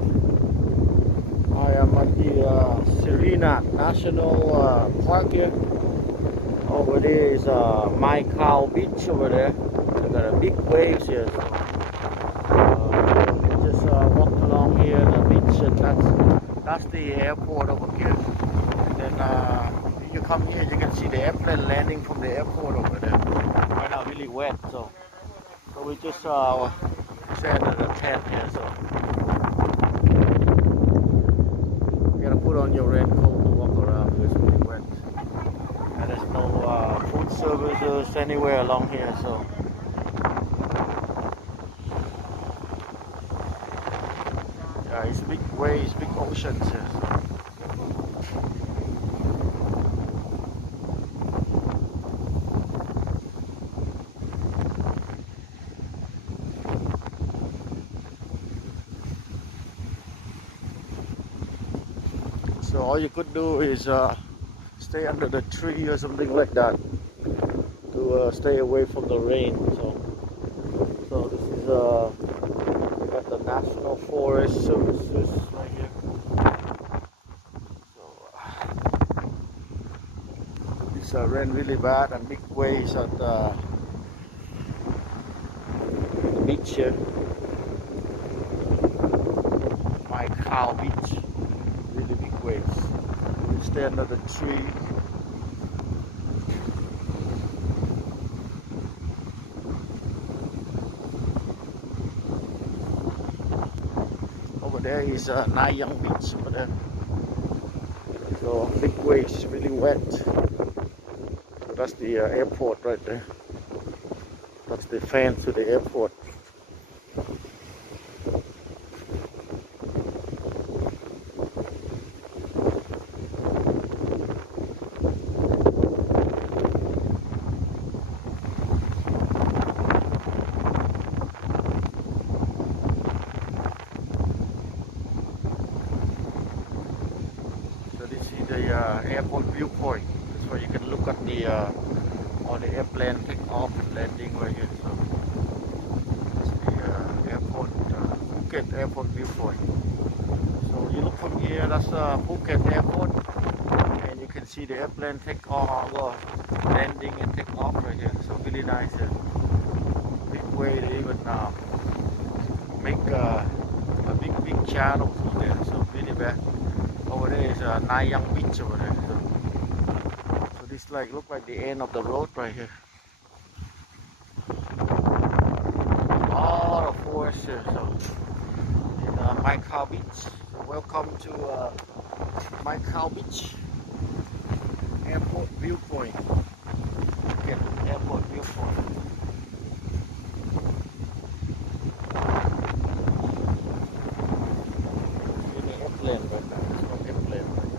I am at the Serena National Park here. Over there is my Khao beach over there. Look at the big waves here. So, just walk along here the beach. And that's the airport over here. And then when you come here, you can see the airplane landing from the airport over there. Right now, really wet. So we just stand at the tent here. So you gotta put on your raincoat to walk around because it's really wet. And there's no food services anywhere along here. So yeah, it's big waves, big oceans here. So all you could do is stay under the tree or something like that to stay away from the rain. So this is we got the National Forest Services right here. So this rain really bad and big waves at the beach here. My Khao beach. Really big waves. We stay under the tree. Over there is Nayang beach over there. So big waves, really wet. So that's the airport right there. That's the fence to the airport. Airport viewpoint. That's where you can look at the all the airplane take off and landing right here. So that's the airport, Phuket airport viewpoint. So you look from here, that's Phuket airport, and you can see the airplane take off, landing and take off right here. So really nice. Big way to even make a big channel through there. So really bad. Over there is Nayang beach over there. So this look like the end of the road right here. All of forest here. So in my Khao beach. So welcome to my Khao beach airport viewpoint. Okay, airport viewpoint. Airplane right now. There's no airplane right now.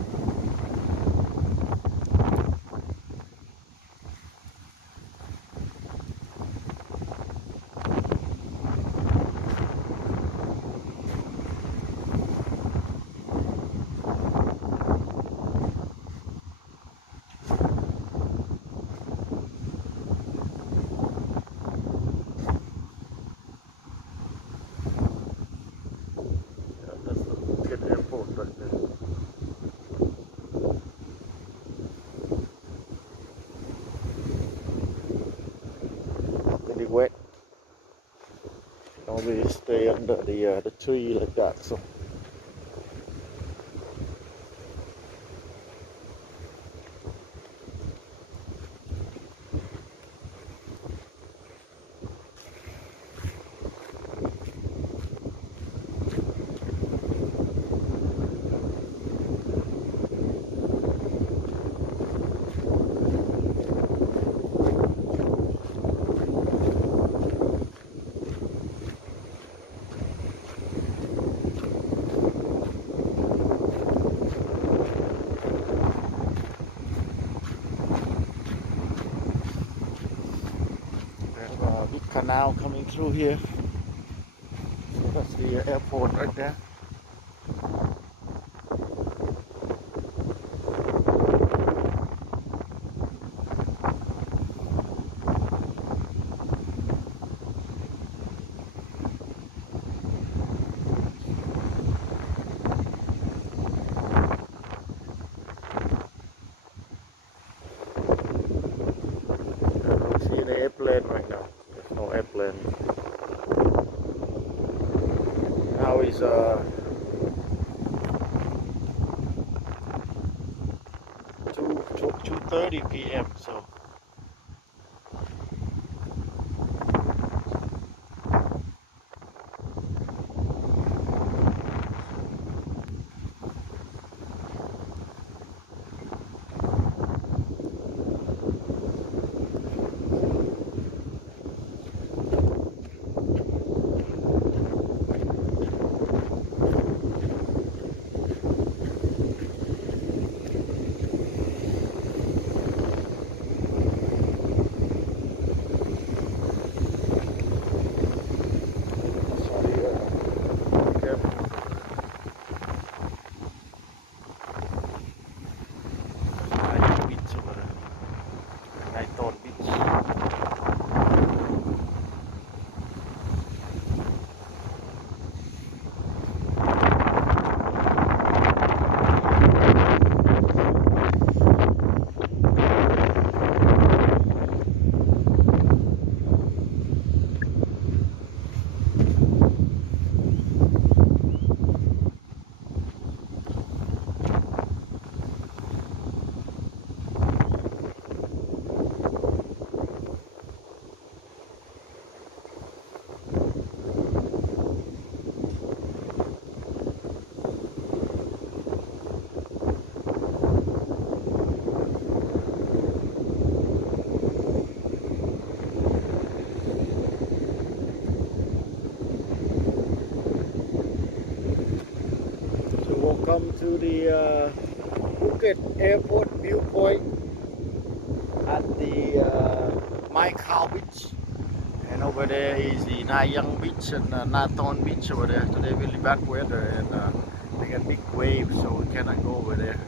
Yeah, that's the Phuket airport right there. Really wet. Normally stay under the tree like that. So big canal coming through here. So that's the airport right there. 2:30 p.m. So welcome to the Phuket Airport Viewpoint at the Khao Beach, and over there is the Nayang Beach and Naton Beach over there. Today really bad weather and they got big waves, so we cannot go over there.